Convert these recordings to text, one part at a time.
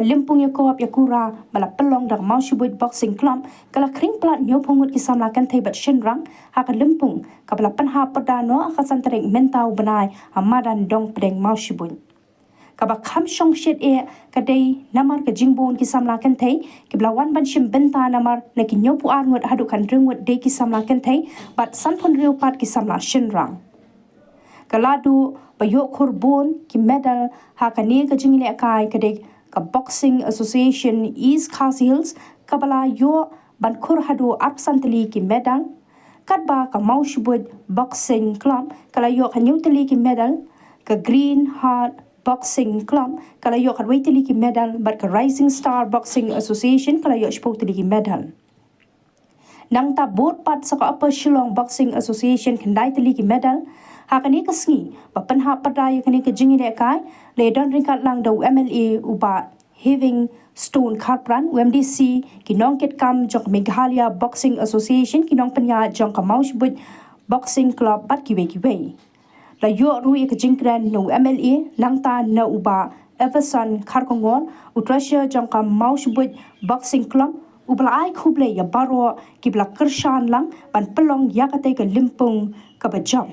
limpung ya koap ya kura bala pelong dak Mawshbuit boxing club kala kring plat nyo pungut ki samla kynthei bat shenrang ha ka limpung ka bala panha padano ka santareng mentau benai amadan dong pedeng Mawshbuit kaba kham shongshit kadai namar ka jingbon ki samla kynthei ki blawan ban shim benta namar na ki nyopu arngot hadu kan ringwat de ki samla kynthei bat sanpon riew pat ki samla shenrang kaladu bayo khubor ki medal ha ka ni ka jingile kai kadai ka boxing association East Khasi Hills kabala yo ban khur hadu absantli ki medal kadba ka Mawshbuit boxing club kala yo ka nyutli ki medal ka Green Heart Boxing Club kala yo ka waitli ki medal but ka Rising Star Boxing Association kala yo spotli ki medal nang ta board pat sa ka Upper Shillong Boxing Association kandai tli ki medal ha kani ka sngi papanha padaya kani ka jingile kai le don ringkat lang do MLA uba having stone karpran UMDC kinong ketkam jok Meghalaya Boxing Association kinong panya jong ka Mawshbuit Boxing Club bat kiwe la yo rui ka jingkran no MLA langta na uba Everson Kharkongon utrasya jong ka Mawshbuit Boxing Club ubla ai khuble ya baro kibla kershan lang ban pelong yakate ka limpung ka bajam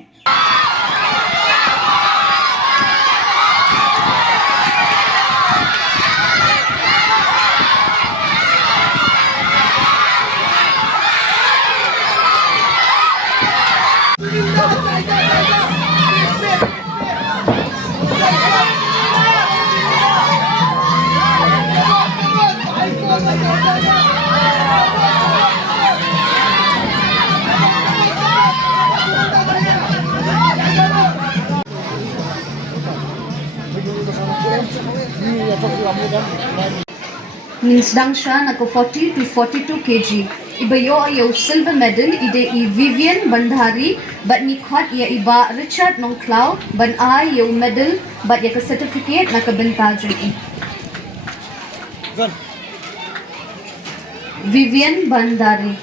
means dangsha nako 40 to 42 kg ibayo ayo silver medal ïadei Vivian Bandhari but ni khat ya iba Richard Nongklau ban ai yo medal but ya ka certificate naka bentajun Vivian Bandhari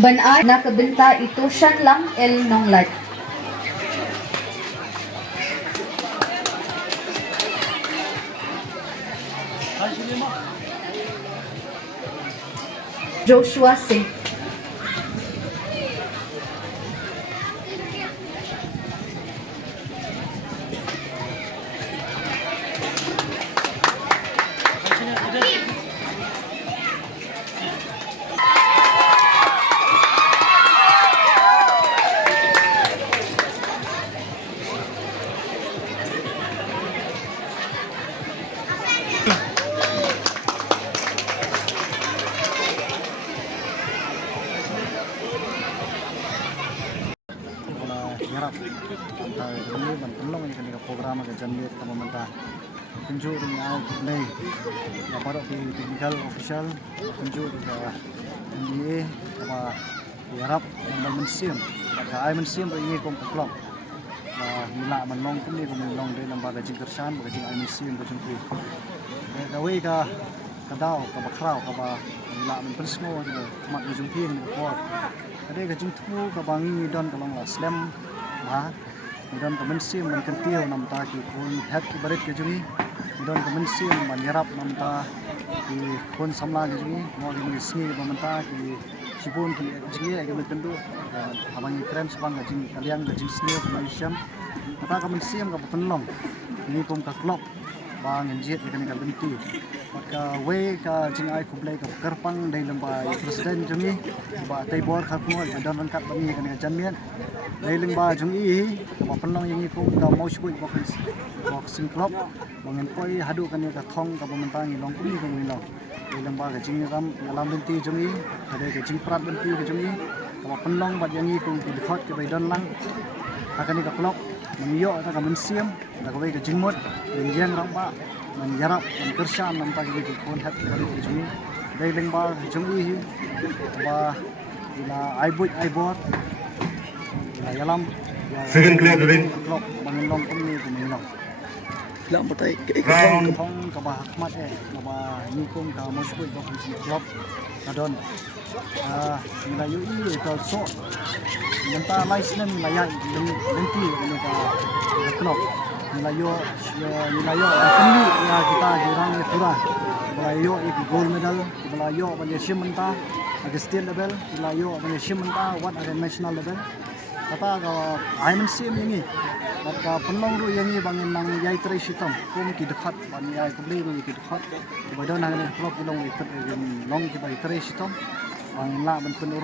ban ai nakabenta ito sahlang el nonglat Joshua Seng harap ini mentelong ini kan program ke jamit pemerintah tunjuk dengan kynthei dapat di technical official tunjuk ke NDA apa harap mensim maka ai mensim ini kom klok mila menong pun ni kom menong de nambah gaji kersan gaji ai mensim ke jumpi gawe ka kadau ka bakrau ka ba mila men persno je mak jumpi ni ko ada gaji tu ka bangi don kalong la slam dan kemensim man kentiu nam ta ki pun het ki barit ke juni dan kemensim man yarap nam ta ki pun samla ke juni mo ki sngi nam ta ki sipun ki jini ke mentendu habangi kren sebang ke jini kaliang ke jini sngi ke malaysiam mata kemensim ka penlong ni pun ka klok bang njit ke ni ka benti maka we ka jing ai khublai ka kerpang dai lembai presiden juni ba tai bor kha ko dan rangkat bani ke ni janmian dai Lyngba jung i ba penlong yang iku ka Mawshbuit boxing club bangen poi hadu kan ka thong ka pementang long kuni ka long dai Lyngba ka jing ram alam benti jung i ada ka jing prat benti ka jung i ka penlong ba yang iku ki dekhot ke bai dan lang akan ni ka club menyo ta ka mensiam da ka bai ka jing mot yang ram ba man yarap man kershan nam ta ki kon hat bari ka jung i dai Lyngba jung i ba ila ai bor yalam second clear rin klok bangun long pun ni pun long Lang patay ke Thong kaba hakmat kaba nikum ka Mawshbuit dok club kadon. Nila yu i ka so. Nanta license maya lenti ni ka club. Nila yo kami ya kita girang pura. Nila yo gold medal, nila yo bani shimenta aga state level, nila yo bani shimenta what aga national level. Kata ka I'm sim ini. Maka penong ru yang ini bangin nang yai teri sitam, kum ki dekat ban yai kubli ru ki dekat. Badan nang ni klub ilong ikut long ki bai teri sitam. Bang la ban penur